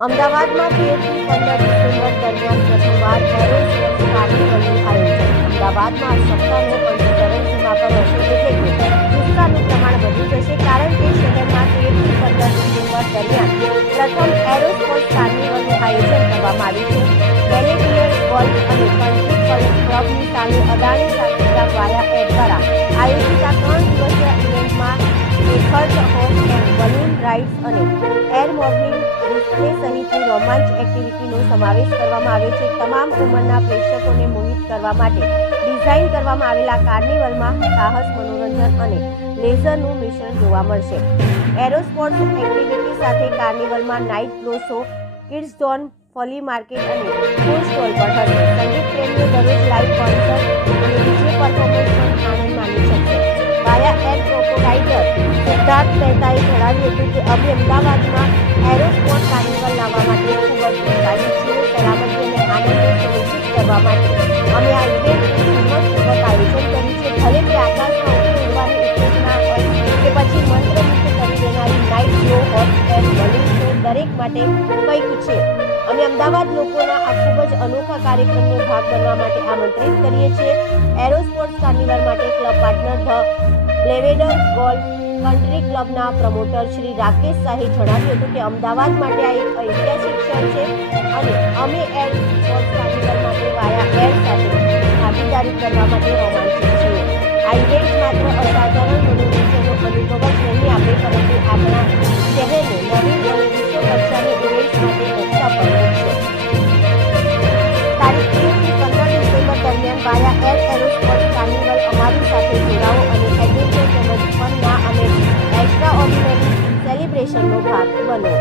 અમદાવાદમાં 13 થી 15 ડિસેમ્બર દરમિયાન પ્રથમવાર એરો કાર્નિવલનું આયોજન. અમદાવાદમાં આ સપ્તાહનો પંચકરણ સીમા પર હશે, એટલે કે ગુસ્સાનું પ્રમાણ વધી જશે, કારણ કે શહેરમાં 13 થી 15 ડિસેમ્બર દરમિયાન પ્રથમ એરો સ્પોર્ટ્સ કાર્નિવલનું આયોજન કરવામાં આવ્યું છે. બેલેડિયર ગોલ્ફ અને કન્ટ્રી ક્લબની સામે અદાણી સાગરિકા વાયા એર દ્વારા આયોજિત આ 3 દિવસીય ઇવેન્ટમાં ખર્ચ હોર્સ એન્ડ બલૂન રાઇડ્સ અને એર મોડલિંગ ડિસ્પ્લે સહિતની રોમાંચ એક્ટિવિટીનો સમાવેશ કરવામાં આવે છે. તમામ ઉંમરના પ્રેક્ષકોને મોહિત કરવા માટે ડિઝાઇન કરવામાં આવેલા કાર્નિવલમાં સાહસ, મનોરંજન અને લેઝરનું મિશ્રણ જોવા મળશે. એરો સ્પોર્ટ્સ એક્ટિવિટી સાથે કાર્નિવલમાં night glow show, kids zone, flea market અને ફૂડ સ્ટોલ પણ હશે. સંગીત પ્રેમીઓ દરરોજ લાઇવ કોન્સર્ટ અને ડીજે પરફોર્મન્સ પણ આનંદ માણી શકશે. વાયા એર પ્રોપરાઇટર સિદ્ધાર્થ મહેતાએ જણાવ્યું હતું કે અમે અમદાવાદમાં એરો સ્પોર્ટ કાર્નિવલ લાવવા માટે ખૂબ જ ઉત્સાહિત છીએ. સલામતી અને આનંદને સુનિશ્ચિત કરવા માટે અમે આ ઇવેન્ટનું હિંમતપૂર્વક આયોજન કર્યું છે. ભલે તે આકાશમાં ઉડવાની ઉત્તેજના હોય કે પછી મંત્રમુગ્ધ કરી દેનારી night glow, hot air balloon show, દરેક માટે કંઈક છે. અમે અમદાવાદ લોકોના આ ખૂબ જ અનોખા કાર્યક્રમનો ભાગ બનવા માટે આમંત્રિત કરીએ છીએ. એરો સ્પોર્ટ્સ કાર્નિવલ માટે club partner the Belvedere golf country ક્લબના પ્રમોટર શ્રી રાકેશ શાહે જણાવ્યું હતું કે અમદાવાદ માટે આ એક ઐતિહાસિક ક્ષણ છે અને અમે એર સ્પોર્ટ્સ કાર્નિવલ માટે વાયા એર સાથે ભાગીદારી કરવા માટે રોમાંચિત છીએ. આ ઇવેન્ટ માત્ર અસાધારણ મનોરંજનનો અનુભવ જ નહીં આપે, પરંતુ આપણા શહેરને નવીન અને વિશ્વ કક્ષાની ઇવેન્ટ્સ માટે રસ્તા પર મૂકશે. તારીખ 13 થી 15 ડિસેમ્બર દરમિયાન વાયા એર એરો સ્પોર્ટ્સ કાર્નિવલ અમારી સાથે જોડાઓ અને એડવેન્ચર તેમજ ફનના અને એક્સ્ટ્રા ઓર્ડિનરી સેલિબ્રેશનનો ભાગ બનો.